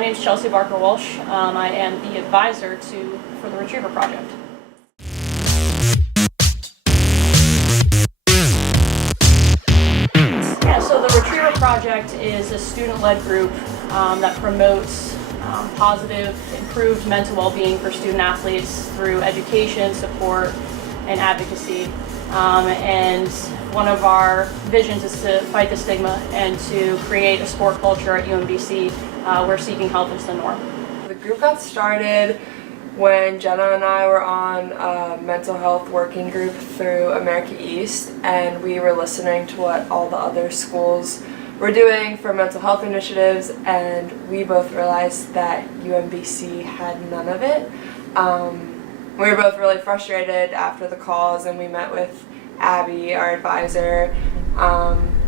My name is Chelsea Barker Walsh. I am the advisor for the Retriever Project. Yeah, so the Retriever Project is a student-led group that promotes positive, improved mental well-being for student athletes through education, support, and advocacy. And one of our visions is to fight the stigma and to create a sport culture at UMBC where seeking help is the norm. The group got started when Jenna and I were on a mental health working group through America East, and we were listening to what all the other schools were doing for mental health initiatives, and we both realized that UMBC had none of it. We were both really frustrated after the calls, and we met with Abby, our advisor,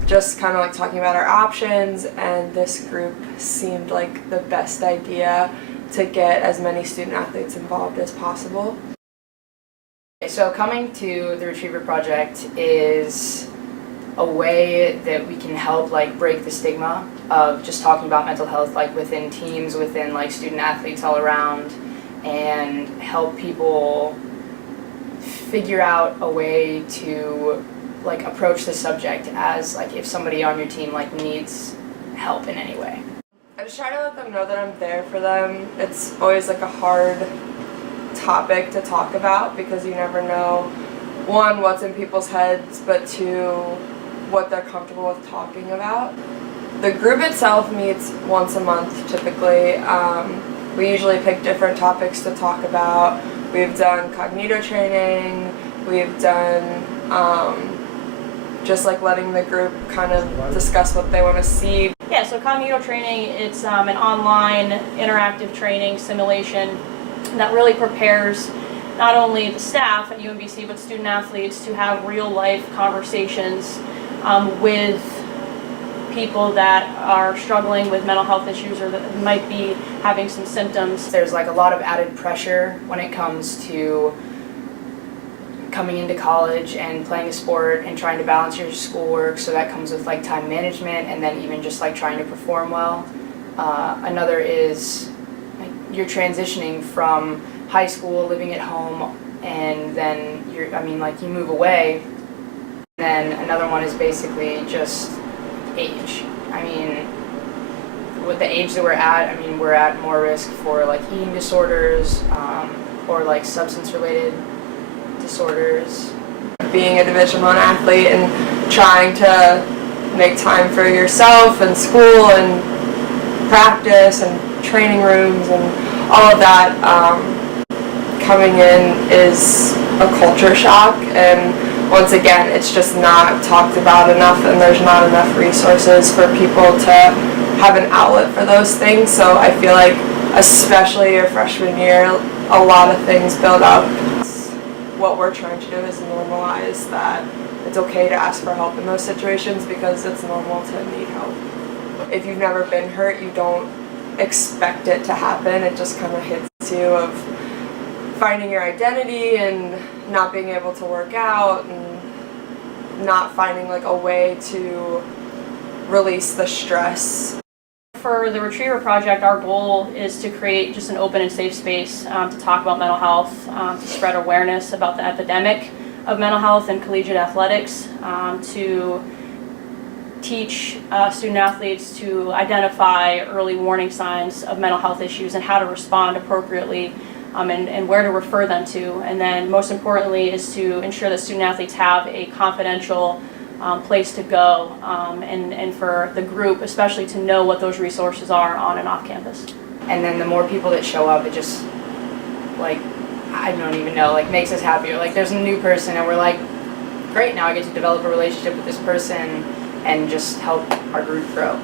just kind of like talking about our options, and this group seemed like the best idea to get as many student athletes involved as possible. So coming to the Retriever Project is a way that we can help break the stigma of just talking about mental health within teams, within student athletes all around, and help people figure out a way to approach the subject as if somebody on your team needs help in any way. I just try to let them know that I'm there for them. It's always a hard topic to talk about because you never know, one, what's in people's heads, but two, what they're comfortable with talking about. The group itself meets once a month typically. We usually pick different topics to talk about. We've done cognito training, we've done just letting the group kind of discuss what they want to see. Yeah, so cognito training, it's an online interactive training simulation that really prepares not only the staff at UMBC but student athletes to have real life conversations with people that are struggling with mental health issues or that might be having some symptoms. There's a lot of added pressure when it comes to coming into college and playing a sport and trying to balance your schoolwork, so that comes with time management and then even just trying to perform well. Another is you're transitioning from high school, living at home, and then you move away. And then another one is basically just age. With the age that we're at more risk for eating disorders or substance related disorders. Being a Division I athlete and trying to make time for yourself and school and practice and training rooms and all of that, coming in is a culture shock, and once again it's just not talked about enough, and there's not enough resources for people to have an outlet for those things. So I feel especially your freshman year, a lot of things build up. What we're trying to do is normalize that it's okay to ask for help in those situations because it's normal to need help. If you've never been hurt, you don't expect it to happen. It just kind of hits you of finding your identity and not being able to work out and not finding a way to release the stress. For the Retriever Project, our goal is to create just an open and safe space to talk about mental health, to spread awareness about the epidemic of mental health in collegiate athletics, to teach student athletes to identify early warning signs of mental health issues and how to respond appropriately, and where to refer them to. And then most importantly is to ensure that student athletes have a confidential place to go, and for the group especially to know what those resources are on and off campus. And then the more people that show up, it just I don't even know, makes us happier. There's a new person and we're great, now I get to develop a relationship with this person and just help our group grow.